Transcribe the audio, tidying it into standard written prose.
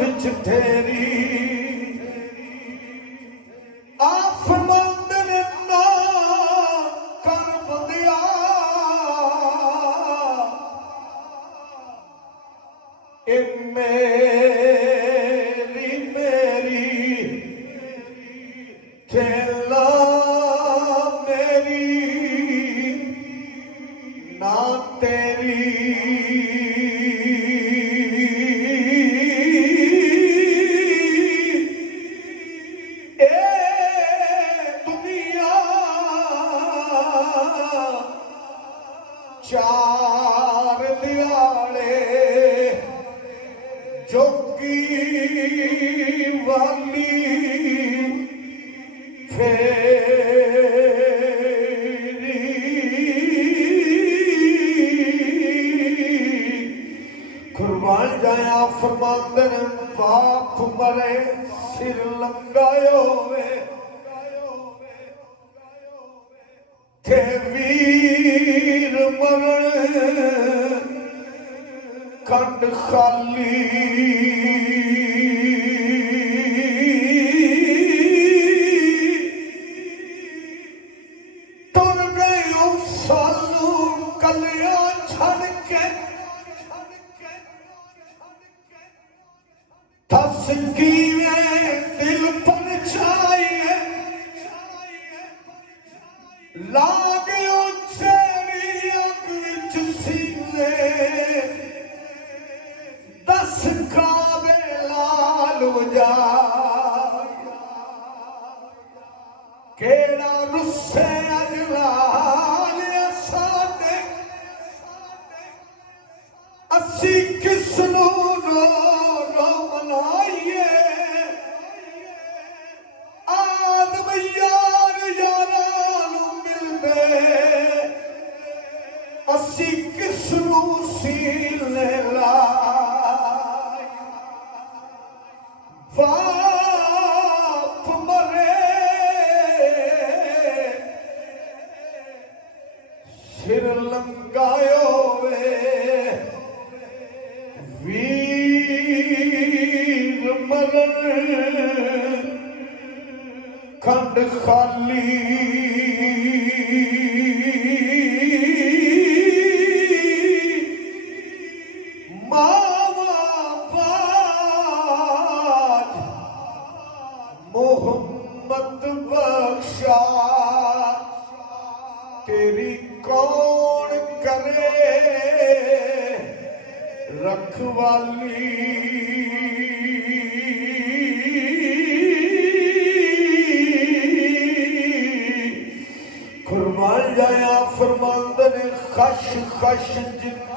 विच तेरी आफमंद ने ना कर बंदिया ए मेरी मेरी खेला मेरी ना तेरी चार दियाले जोगी वाली फेरी कुर्बान जाया फरमांदन बाप मरे सिर लंगायो वे थे वीर मरण कंड खाली तुर गए सानू कलिया छड़ के दस कीवे दिल पर छाए लागो तेरी अग विच सीने दस कावे लाल वजा केड़ा रुस्से अजलाल साडे असी किसनू रो रो मनाइए आदम यार यारां नू मिलदे असी किसनू सीने ला बाप मरे सिर लंगायो वे वीर मरण खंड खाली मोहम्मद बख्शा तेरी कौन करे रखवाली कुर्बान जाया फरमांदन खश खश